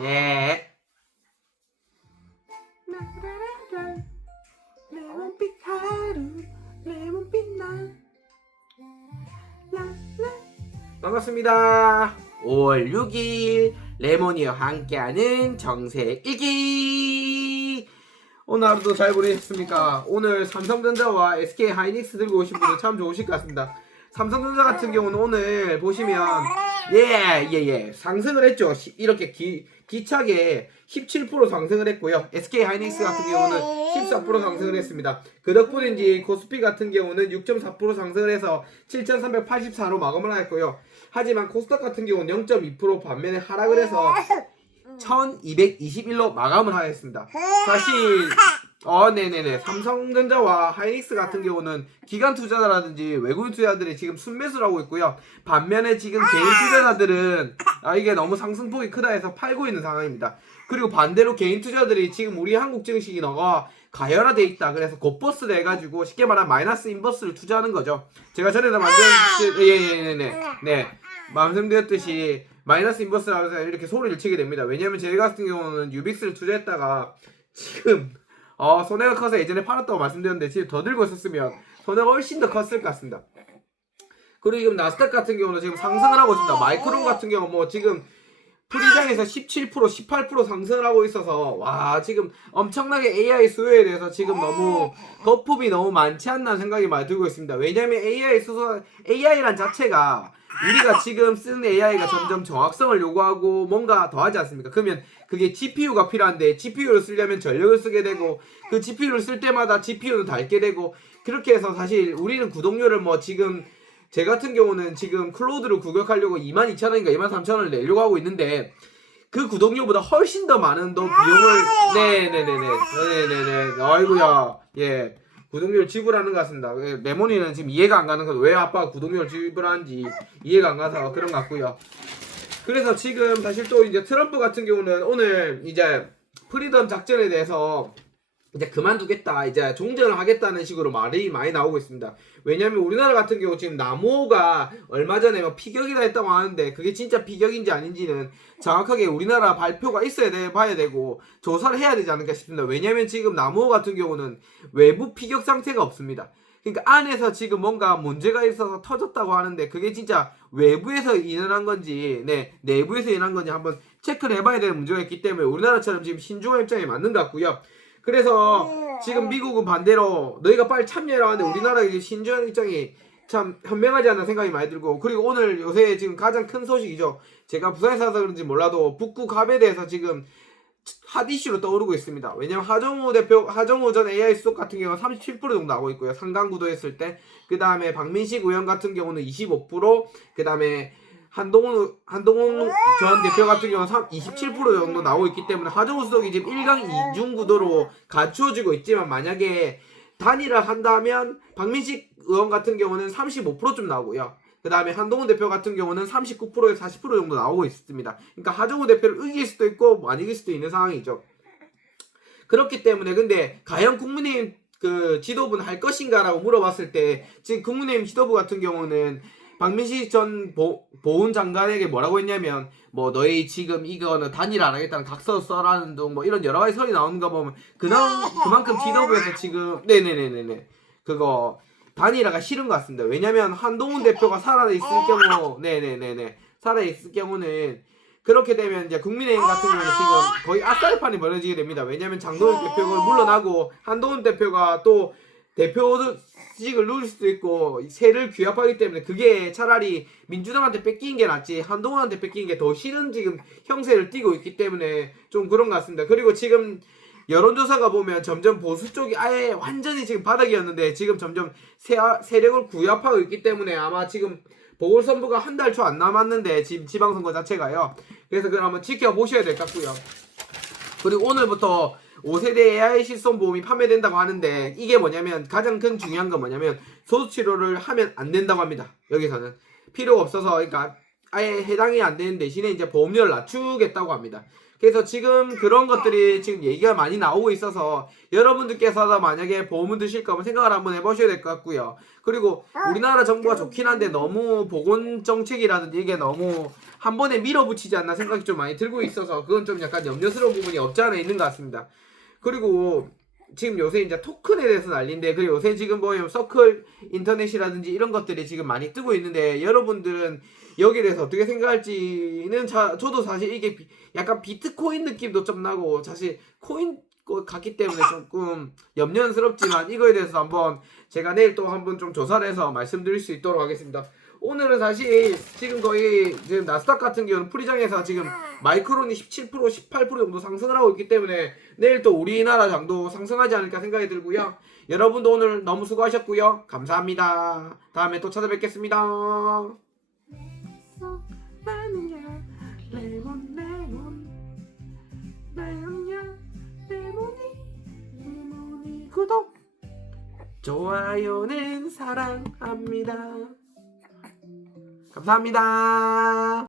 예. 레몬빛 하루, 레몬빛 날. 반갑습니다. 5월 6일 레몬이와 함께하는 정색일기. 오늘 하루도 잘 보내셨습니까? 오늘 삼성전자와 SK하이닉스 들고 오신 분들 참 좋으실 것 같습니다. 삼성전자 같은 경우는 오늘 보시면 상승을 했죠. 이렇게 기차게 17% 상승을 했고요. SK하이닉스 같은 경우는 14% 상승을 했습니다. 그 덕분인지 코스피 같은 경우는 6.4% 상승을 해서 7,384로 마감을 하였고요. 하지만 코스닥 같은 경우는 0.2% 반면에 하락을 해서 1221로 마감을 하였습니다. 사실 삼성전자와 하이닉스 같은 경우는 기관 투자자라든지 외국인 투자자들이 지금 순매수를 하고 있고요. 반면에 지금 개인 투자자들은 이게 너무 상승폭이 크다 해서 팔고 있는 상황입니다. 그리고 반대로 개인 투자자들이 지금 우리 한국 증시 인허가 가열화돼 있다. 그래서 곧버스를 해가지고 쉽게 말하면 마이너스 인버스를 투자하는 거죠. 제가 전에도 말씀드렸듯이 마이너스 인버스라고 해서 이렇게 소리를 치게 됩니다. 왜냐면 제가 같은 경우는 유빅스를 투자했다가 지금 손해가 커서 예전에 팔았다고 말씀드렸는데 지금 더 들고 있었으면 손해가 훨씬 더 컸을 것 같습니다. 그리고 지금 나스닥 같은 경우는 지금 상승을 하고 있습니다. 마이크론 같은 경우 뭐 지금 프리장에서 17%, 18% 상승을 하고 있어서 지금 엄청나게 AI 수요에 대해서 지금 너무 거품이 너무 많지 않나 생각이 많이 들고 있습니다. 왜냐면 AI란 자체가 우리가 지금 쓰는 AI가 점점 정확성을 요구하고 뭔가 더 하지 않습니까? 그러면 그게 GPU가 필요한데 GPU를 쓰려면 전력을 쓰게 되고 그 GPU를 쓸 때마다 GPU는 닳게 되고 그렇게 해서 사실 우리는 구독료를 지금 제 같은 경우는 지금 클로드를 구독하려고 22,000원인가 23,000원을 내려고 하고 있는데 그 구독료보다 훨씬 더 많은 비용을 아이고야 구독료를 지불하는 것 같습니다. 레몬이는 지금 이해가 안 가는 건 왜 아빠가 구독료를 지불하는지 이해가 안 가서 그런 것 같고요. 그래서 지금 사실 또 이제 트럼프 같은 경우는 오늘 이제 프리덤 작전에 대해서 이제 그만두겠다, 이제 종전을 하겠다는 식으로 말이 많이 나오고 있습니다. 왜냐면 우리나라 같은 경우 지금 나무호가 얼마 전에 피격이다 했다고 하는데 그게 진짜 피격인지 아닌지는 정확하게 우리나라 발표가 있어야 봐야 되고 조사를 해야 되지 않을까 싶습니다. 왜냐면 지금 나무호 같은 경우는 외부 피격 상태가 없습니다. 그러니까 안에서 지금 뭔가 문제가 있어서 터졌다고 하는데 그게 진짜 외부에서 일어난 건지 내부에서 일어난 건지 한번 체크를 해봐야 되는 문제가 있기 때문에 우리나라처럼 지금 신중한 입장이 맞는 것 같고요. 그래서 지금 미국은 반대로 너희가 빨리 참여해라 하는데 우리나라 이제 신중한 입장이 참 현명하지 않나 생각이 많이 들고, 그리고 오늘 요새 지금 가장 큰 소식이죠. 제가 부산에 사서 그런지 몰라도 북구 갑에 대해서 지금 핫 이슈로 떠오르고 있습니다. 왜냐면 하정우 전 AI 수석 같은 경우는 37% 정도 나오고 있고요. 상강구도 했을 때. 그 다음에 박민식 의원 같은 경우는 25%, 그 다음에 한동훈 전 대표 같은 경우는 27% 정도 나오고 있기 때문에 하정우 수석이 지금 1강 2중 구도로 갖추어지고 있지만 만약에 단일화 한다면 박민식 의원 같은 경우는 35%좀 나오고요. 그 다음에 한동훈 대표 같은 경우는 39%에서 40% 정도 나오고 있습니다. 그러니까 하정우 대표를 이길 수도 있고 안 이길 수도 있는 상황이죠. 그렇기 때문에 근데 과연 국민의힘 그 지도부는 할 것인가라고 물어봤을 때 지금 국민의힘 지도부 같은 경우는 박민식 전 보훈 장관에게 뭐라고 했냐면 너희 지금 이거는 단일화 안 하겠다는 각서 써라는 등 이런 여러 가지 설이 나오는 거 보면 그만큼 지도부에서 지금 그거 단일화가 싫은 것 같습니다. 왜냐면 한동훈 대표가 살아있을 경우는 그렇게 되면 이제 국민의힘 같은 경우는 지금 거의 아싸리판이 벌어지게 됩니다. 왜냐면 장동훈 대표가 물러나고 한동훈 대표가 또 대표직을 누릴 수도 있고 세를 규합하기 때문에 그게 차라리 민주당한테 뺏긴 게 낫지 한동훈한테 뺏긴 게 더 싫은 지금 형세를 띠고 있기 때문에 좀 그런 것 같습니다. 그리고 지금 여론조사가 보면 점점 보수 쪽이 아예 완전히 지금 바닥이었는데 지금 점점 세력을 규합하고 있기 때문에 아마 지금 보궐선거가 한 달 초 안 남았는데 지금 지방선거 자체가요. 그래서 그걸 한번 지켜보셔야 될 것 같고요. 그리고 오늘부터 5세대 AI 실손보험이 판매된다고 하는데 이게 뭐냐면 가장 큰 중요한 건 뭐냐면 소수치료를 하면 안 된다고 합니다. 여기서는 필요가 없어서 그러니까 아예 해당이 안 되는 대신에 이제 보험료를 낮추겠다고 합니다. 그래서 지금 그런 것들이 지금 얘기가 많이 나오고 있어서 여러분들께서 만약에 보험을 드실 거면 생각을 한번 해보셔야 될 것 같고요. 그리고 우리나라 정부가 좋긴 한데 너무 보건 정책이라든지 이게 너무 한 번에 밀어붙이지 않나 생각이 좀 많이 들고 있어서 그건 좀 약간 염려스러운 부분이 없지 않아 있는 것 같습니다. 그리고 지금 요새 이제 토큰에 대해서 난리인데, 그리고 요새 지금 뭐 서클 인터넷이라든지 이런 것들이 지금 많이 뜨고 있는데, 여러분들은 여기에 대해서 어떻게 생각할지는 저도 사실 이게 약간 비트코인 느낌도 좀 나고 사실 코인 같기 때문에 조금 염려스럽지만, 이거에 대해서 한번 제가 내일 또 한번 좀 조사를 해서 말씀드릴 수 있도록 하겠습니다. 오늘은 사실 지금 거의 지금 나스닥 같은 경우는 프리장에서 지금 마이크론이 17%, 18% 정도 상승을 하고 있기 때문에 내일 또 우리나라 장도 상승하지 않을까 생각이 들고요. 여러분도 오늘 너무 수고하셨고요. 감사합니다. 다음에 또 찾아뵙겠습니다. 나는야 레몬 나는야 레몬이 구독 좋아요는 사랑합니다. 감사합니다.